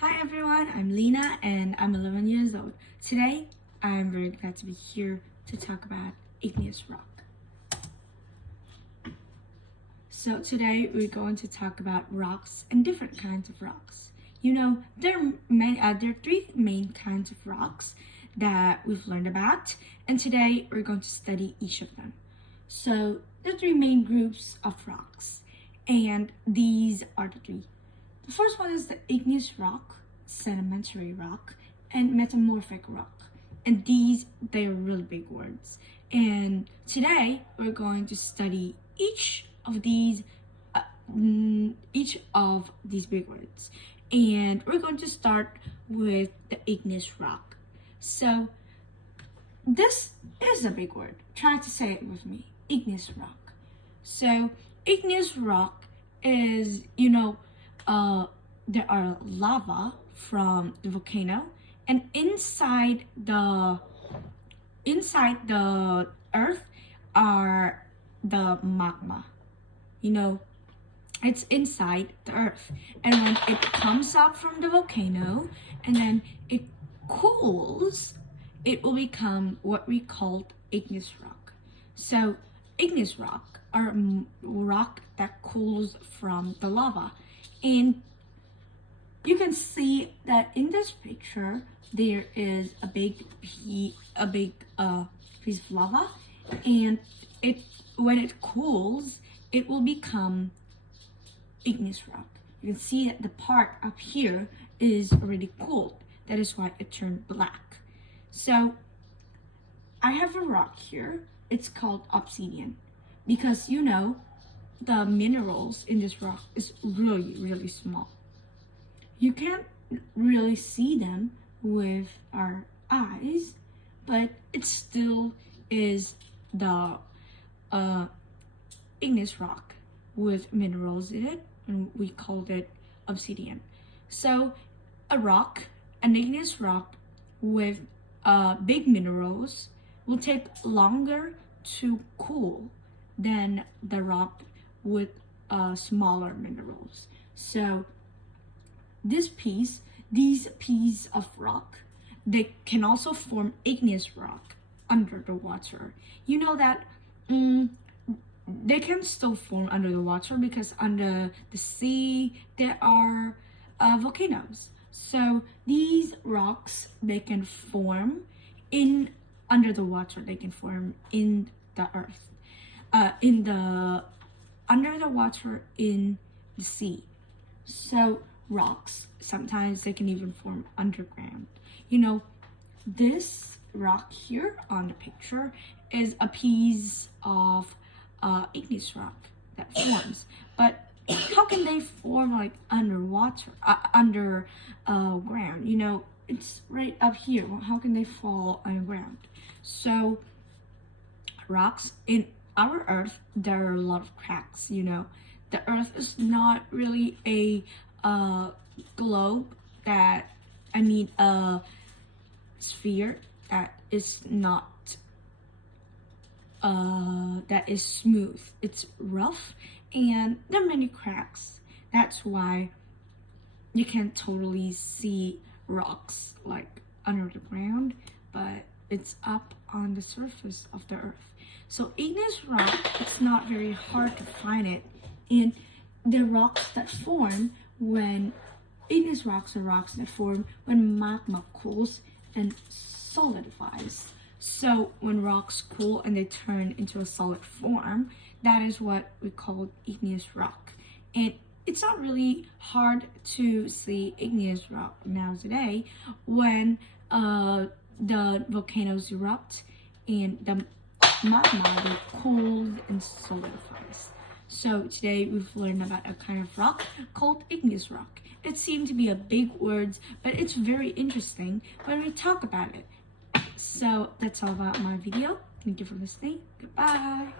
Hi everyone, I'm Lena and I'm 11 years old. Today, I'm very glad to be here to talk about Igneous Rock. So today we're going to talk about rocks and different kinds of rocks. You know, there are three main kinds of rocks that we've learned about, and today we're going to study each of them. So there are three main groups of rocks, and these are the three. The first one is the igneous rock, sedimentary rock, and metamorphic rock. And they're really big words. And today we're going to study each of these big words. And we're going to start with the igneous rock. So this is a big word. Try to say it with me. Igneous rock. So igneous rock is, there are lava from the volcano, and inside the earth are the magma. It's inside the earth, and when it comes up from the volcano and then it cools, it will become what we call igneous rock. So igneous rock are rock that cools from the lava, and you can see that in this picture there is a big piece of lava, and when it cools, it will become igneous rock. You can see that the part up here is already cooled. That is why it turned black. So I have a rock here. It's called obsidian because the minerals in this rock is really, really small. You can't really see them with our eyes, but it still is the igneous rock with minerals in it, and we called it obsidian. So an igneous rock with big minerals will take longer to cool than the rock with smaller minerals. So these pieces of rock, they can also form igneous rock under the water. You know that they can still form under the water because under the sea there are volcanoes. So these rocks, they can form under the water. They can form in the earth, under the water, in the sea. So rocks, sometimes they can even form underground. This rock here on the picture is a piece of igneous rock that forms. But how can they form underwater, ground? It's right up here. How can they fall underground? So rocks in our earth, there are a lot of cracks. The earth is not really a globe a sphere that is not that is smooth. It's rough, and there are many cracks. That's why you can't totally see rocks under the ground, but it's up on the surface of the earth. So igneous rock, it's not very hard to find it in the rocks that form when igneous rocks are rocks that form when magma cools and solidifies. So when rocks cool and they turn into a solid form, that is what we call igneous rock. And it's not really hard to see igneous rock nowadays when the volcanoes erupt and the magma cools and solidifies. So today we've learned about a kind of rock called igneous rock. It seemed to be a big word, but it's very interesting when we talk about it. So that's all about my video. Thank you for listening. Goodbye.